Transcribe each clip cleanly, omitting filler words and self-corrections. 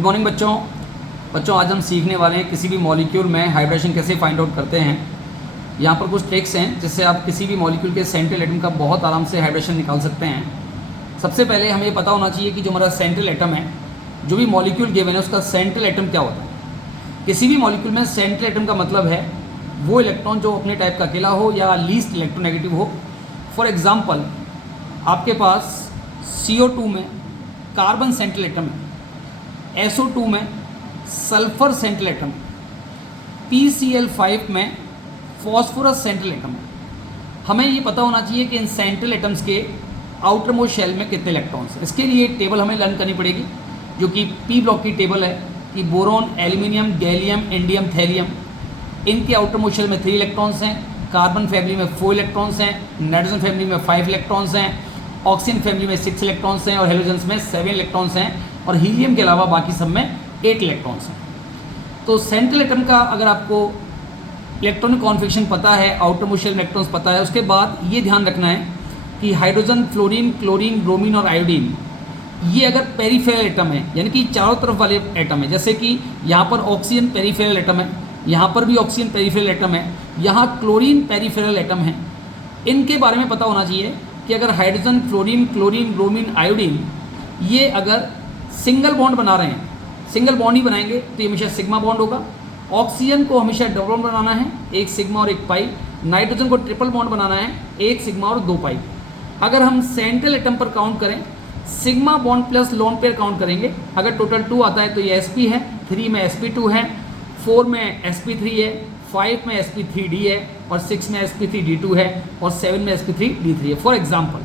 Good morning बच्चों आज हम सीखने वाले हैं किसी भी मॉलिक्यूल में हाइब्रिडेशन कैसे फाइंड आउट करते हैं। यहाँ पर कुछ ट्रिक्स हैं जिससे आप किसी भी मॉलिक्यूल के सेंट्रल एटम का बहुत आराम से हाइब्रिडेशन निकाल सकते हैं। सबसे पहले हमें पता होना चाहिए कि जो हमारा सेंट्रल एटम है, जो भी मॉलिक्यूल गिवन है उसका सेंट्रल एटम क्या होता है। किसी भी मॉलिक्यूल में सेंट्रल एटम का मतलब है वो इलेक्ट्रॉन जो अपने टाइप का अकेला हो या लीस्ट इलेक्ट्रोनेगेटिव हो। फॉर एग्जाम्पल आपके पास CO2 में कार्बन सेंट्रल एटम है, SO2 में सल्फर सेंट्रल एटम है, PCl5 में फॉस्फोरस सेंट्रल एटम है। हमें ये पता होना चाहिए कि इन सेंट्रल एटम्स के आउटर मोस्ट शेल में कितने इलेक्ट्रॉन्स हैं। इसके लिए टेबल हमें लर्न करनी पड़ेगी जो कि P ब्लॉक की टेबल है कि boron, aluminium, gallium, indium, thallium, इनके आउटर मोस्ट शेल में 3 इलेक्ट्रॉन्स हैं। कार्बन फैमिली में 4 इलेक्ट्रॉन्स हैं, नाइट्रोजन फैमिली में 5 इलेक्ट्रॉन्स हैं, ऑक्सीजन फैमिली में 6 इलेक्ट्रॉन्स हैं और हेलोजन्स में 7 इलेक्ट्रॉन्स हैं और हीलियम के अलावा बाकी सब में 8 इलेक्ट्रॉन्स हैं। तो सेंट्रल एटम का अगर आपको इलेक्ट्रॉनिक कॉन्फिगरेशन पता है, आउटर मोस्ट शेल इलेक्ट्रॉन्स पता है, उसके बाद ये ध्यान रखना है कि हाइड्रोजन, फ्लोरीन, क्लोरीन, ब्रोमीन और आयोडीन ये अगर पेरीफेरल एटम है यानी कि चारों तरफ वाले एटम है, जैसे कि यहाँ पर ऑक्सीजन पेरीफेरल एटम है, यहाँ पर भी ऑक्सीजन पेरीफेरल एटम है, यहाँ क्लोरीन पेरीफेरल एटम है। इनके बारे में पता होना चाहिए कि अगर hydrogen, fluorine, chlorine, bromine, iodine ये अगर सिंगल बॉन्ड बना रहे हैं, सिंगल बॉन्ड ही बनाएंगे तो ये हमेशा सिग्मा बॉन्ड होगा। ऑक्सीजन को हमेशा डबल बॉन्ड बनाना है, 1 सिग्मा और 1 पाई। नाइट्रोजन को ट्रिपल बॉन्ड बनाना है, 1 सिग्मा और 2 पाई। अगर हम सेंट्रल एटम पर काउंट करें, sigma bond plus lone pair count करेंगे, अगर टोटल 2 आता है तो ये sp है, 3 में sp2 है, 4 में sp3 है, 5 में sp3d है और 6 में sp3d2 है और 7 में sp3d3 है। फॉर एग्जाम्पल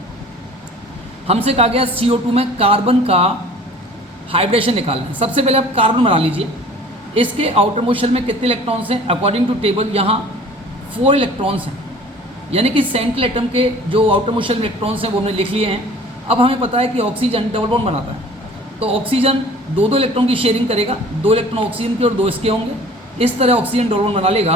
हमसे कहा गया CO2 में कार्बन का हाइब्रिडेशन निकालना है। सबसे पहले आप कार्बन बना लीजिए। इसके आउटर मोस्ट शेल में कितने इलेक्ट्रॉन्स हैं? अकॉर्डिंग टू टेबल यहाँ 4 इलेक्ट्रॉन्स हैं, यानी कि सेंट्रल एटम के जो आउटर मोस्ट शेल इलेक्ट्रॉन्स हैं वो हमने लिख लिए हैं। अब हमें पता है कि ऑक्सीजन डबल बॉन्ड बनाता है, तो ऑक्सीजन 2 इलेक्ट्रॉन की शेयरिंग करेगा, 2 इलेक्ट्रॉन ऑक्सीजन के और 2 इसके होंगे। इस तरह ऑक्सीजन डबल बॉन्ड बना लेगा।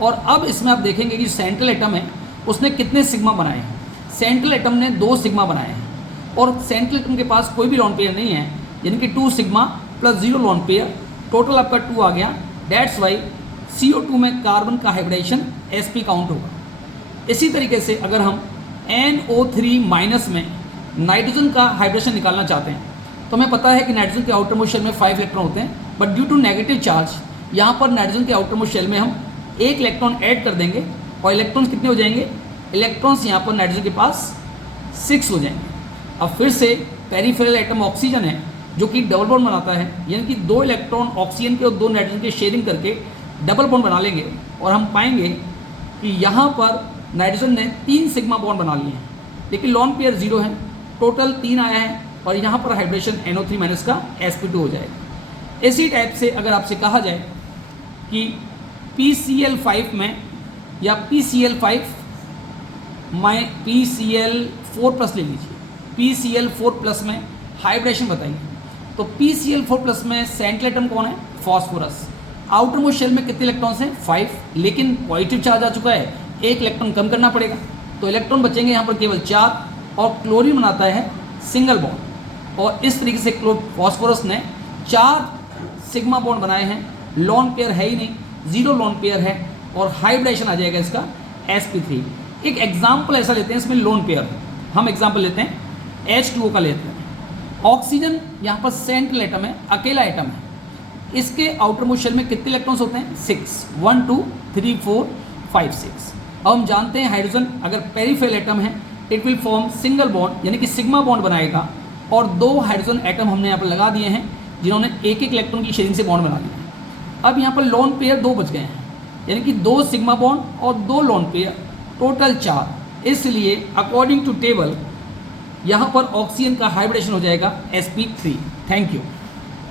और अब इसमें आप देखेंगे कि सेंट्रल एटम है उसने कितने सिग्मा बनाए हैं। सेंट्रल एटम ने 2 सिग्मा बनाए हैं और सेंट्रल एटम के पास कोई भी लॉन पेयर नहीं है, यानी कि 2 sigma plus 0 lone pair, total आपका 2 आ गया। दैट्स वाई CO2 में कार्बन का हाइब्रिडेशन sp काउंट होगा। इसी तरीके से अगर हम NO3 माइनस में नाइट्रोजन का हाइब्रिडेशन निकालना चाहते हैं तो हमें पता है कि नाइट्रोजन के आउटर मोस्ट शेल में 5 इलेक्ट्रॉन होते हैं, but due to negative charge यहाँ पर नाइट्रोजन के आउटर मोस्ट शेल में हम 1 इलेक्ट्रॉन ऐड कर देंगे और इलेक्ट्रॉन्स कितने हो जाएंगे? इलेक्ट्रॉन्स यहाँ पर नाइट्रोजन के पास 6 हो जाएंगे। अब फिर से पेरीफेरल एटम ऑक्सीजन है जो कि डबल बॉन्ड बनाता है, यानी कि 2 इलेक्ट्रॉन ऑक्सीजन के और 2 नाइट्रोजन के शेयरिंग करके डबल बॉन्ड बना लेंगे और हम पाएंगे कि यहाँ पर नाइट्रोजन ने 3 सिग्मा बॉन्ड बना लिए हैं, लेकिन लॉन पेयर 0 है, टोटल 3 आया है और यहाँ पर हाइब्रिडेशन NO3 माइनस का sp2 हो जाएगा। इसी टाइप से अगर आपसे कहा जाए कि PCl5 में या PCl5 PCl4 प्लस ले लीजिए, PCl4 प्लस में हाइब्रिडेशन बताइए, तो PCl4 प्लस में सेंट्रल एटम कौन है? फॉस्फोरस। आउटर मोस्ट शेल में कितने इलेक्ट्रॉन्स हैं? 5, लेकिन पॉजिटिव चार्ज आ चुका है, 1 इलेक्ट्रॉन कम करना पड़ेगा, तो इलेक्ट्रॉन बचेंगे यहाँ पर केवल 4 और क्लोरीन बनाता है सिंगल बॉन्ड। और इस तरीके से फॉस्फोरस ने 4 सिग्मा बॉन्ड बनाए हैं, लॉन पेयर है ही नहीं, 0 लॉन पेयर है और हाइब्रिडेशन आ जाएगा इसका sp3। एक एग्जाम्पल ऐसा लेते हैं, इसमें लोन पेयर है, हम एग्जाम्पल लेते हैं H2O का लेते हैं। ऑक्सीजन यहाँ पर सेंट्रल एटम है, अकेला एटम है, इसके आउटर मोस्ट शेल में कितने इलेक्ट्रॉन्स होते हैं? 6, 1 2 3 4 5 6। अब हम जानते हैं हाइड्रोजन अगर पेरीफेरल एटम है it will form single bond, यानी कि सिग्मा बॉन्ड बनाएगा और 2 हाइड्रोजन एटम हमने यहाँ पर लगा दिए हैं जिन्होंने 1 इलेक्ट्रॉन की शेयरिंग से बॉन्ड बना लिया है। अब यहाँ पर लॉन पेयर 2 बच गए हैं, यानी कि 2 सिग्मा बॉन्ड और 2 लॉन पेयर, टोटल 4। इसलिए अकॉर्डिंग टू टेबल यहाँ पर ऑक्सीजन का हाइब्रिडेशन हो जाएगा sp3। Thank you.